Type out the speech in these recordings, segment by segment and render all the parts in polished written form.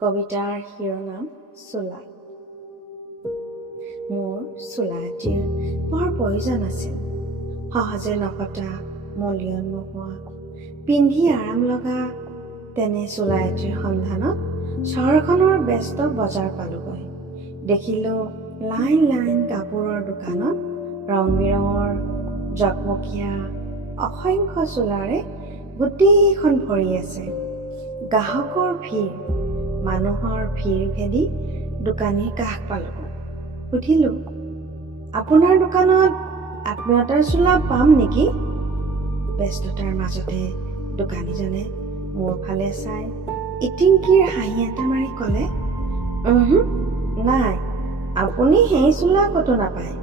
কবিতাৰ শিৰোনাম চোলা। মোৰ চোলা এটিৰ বৰ প্ৰয়োজন আছিল। সহজে নকটা, মলিয়ন নোহোৱা, পিন্ধি আৰাম লগা তেনে চোলা এটিৰ সন্ধানত চহৰখনৰ ব্যস্ত বজাৰ পালোগৈ। দেখিলোঁ লাইন লাইন কাপোৰৰ দোকানত ৰং বিৰঙৰ জকমকীয়া অসংখ্য চোলাৰে গোটেইখন ভৰি আছে। গ্ৰাহকৰ ভিৰ, মানুহৰ ভিৰ ভেদি দোকানীৰ কাষ পালোঁ। সুধিলোঁ, আপোনাৰ দোকানত আত্মীয়তাৰ চোলা পাম নেকি? ব্যস্ততাৰ মাজতে দোকানীজনে মোৰ ফালে চাই ইটিংকিৰ হাঁহি এটা মাৰি ক'লে, নাই, আপুনি সেই চোলা ক'তো নাপায়।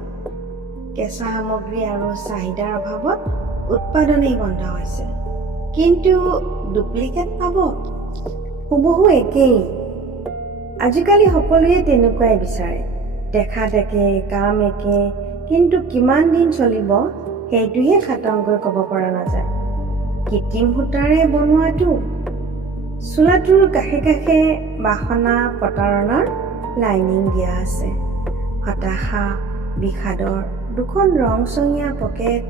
কেঁচা সামগ্ৰী আৰু চাহিদাৰ অভাৱত উৎপাদনেই বন্ধ হৈছে। কিন্তু ডুপ্লিকেট পাব, হুবহু একেই। আজিকালি সকলোৱে তেনেকুৱাই বিচাৰে। দেখাত একে, কাম একে, কিন্তু কিমান দিন চলিব সেইটোহে খাটাংকৈ ক'ব পৰা নাযায়। কৃত্ৰিম সূতাৰে বনোৱাটো চোলাটোৰ কাষে কাষে বাসনা প্ৰতাৰণাৰ লাইনিং দিয়া আছে। হতাশা বিষাদৰ দুখন ৰংচঙীয়া পকেট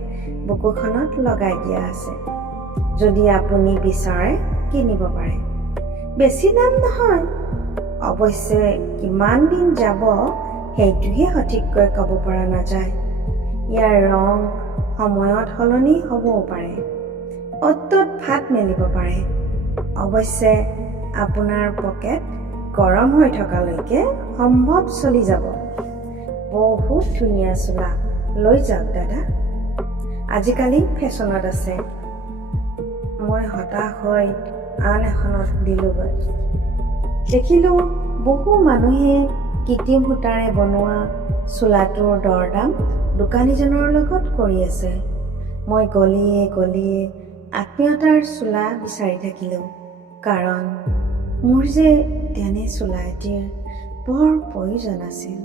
বুকুখনত লগাই দিয়া আছে। যদি আপুনি বিচাৰে কিনিব পাৰে। বেছি দাম নহয়, অৱশ্যে কিমান দিন যাব সেইটোহে সঠিককৈ ক'ব পৰা নাযায়। ইয়াৰ ৰং সময়ত সলনি হ'বও পাৰে, অ'ত-ত'ত ফাট মেলিব পাৰে। অৱশ্যে আপোনাৰ পকেট গৰম হৈ থকালৈকে সম্ভৱ চলি যাব। বহুত ধুনীয়া চোলা, লৈ যাওক দাদা, আজিকালি ফেশ্বনত আছে। মই হতাশ হৈ আন এখনত দিলোগৈ। দেখিলোঁ বহু মানুহে কৃত্ৰিম সূতাৰে বনোৱা চোলাটোৰ দৰদাম দোকানীজনৰ লগত কৰি আছে। মই গলিয়ে গলিয়ে আত্মীয়তাৰ চোলা বিচাৰি থাকিলোঁ, কাৰণ মোৰ যে তেনে চোলা এটিৰ বৰ প্ৰয়োজন আছিল।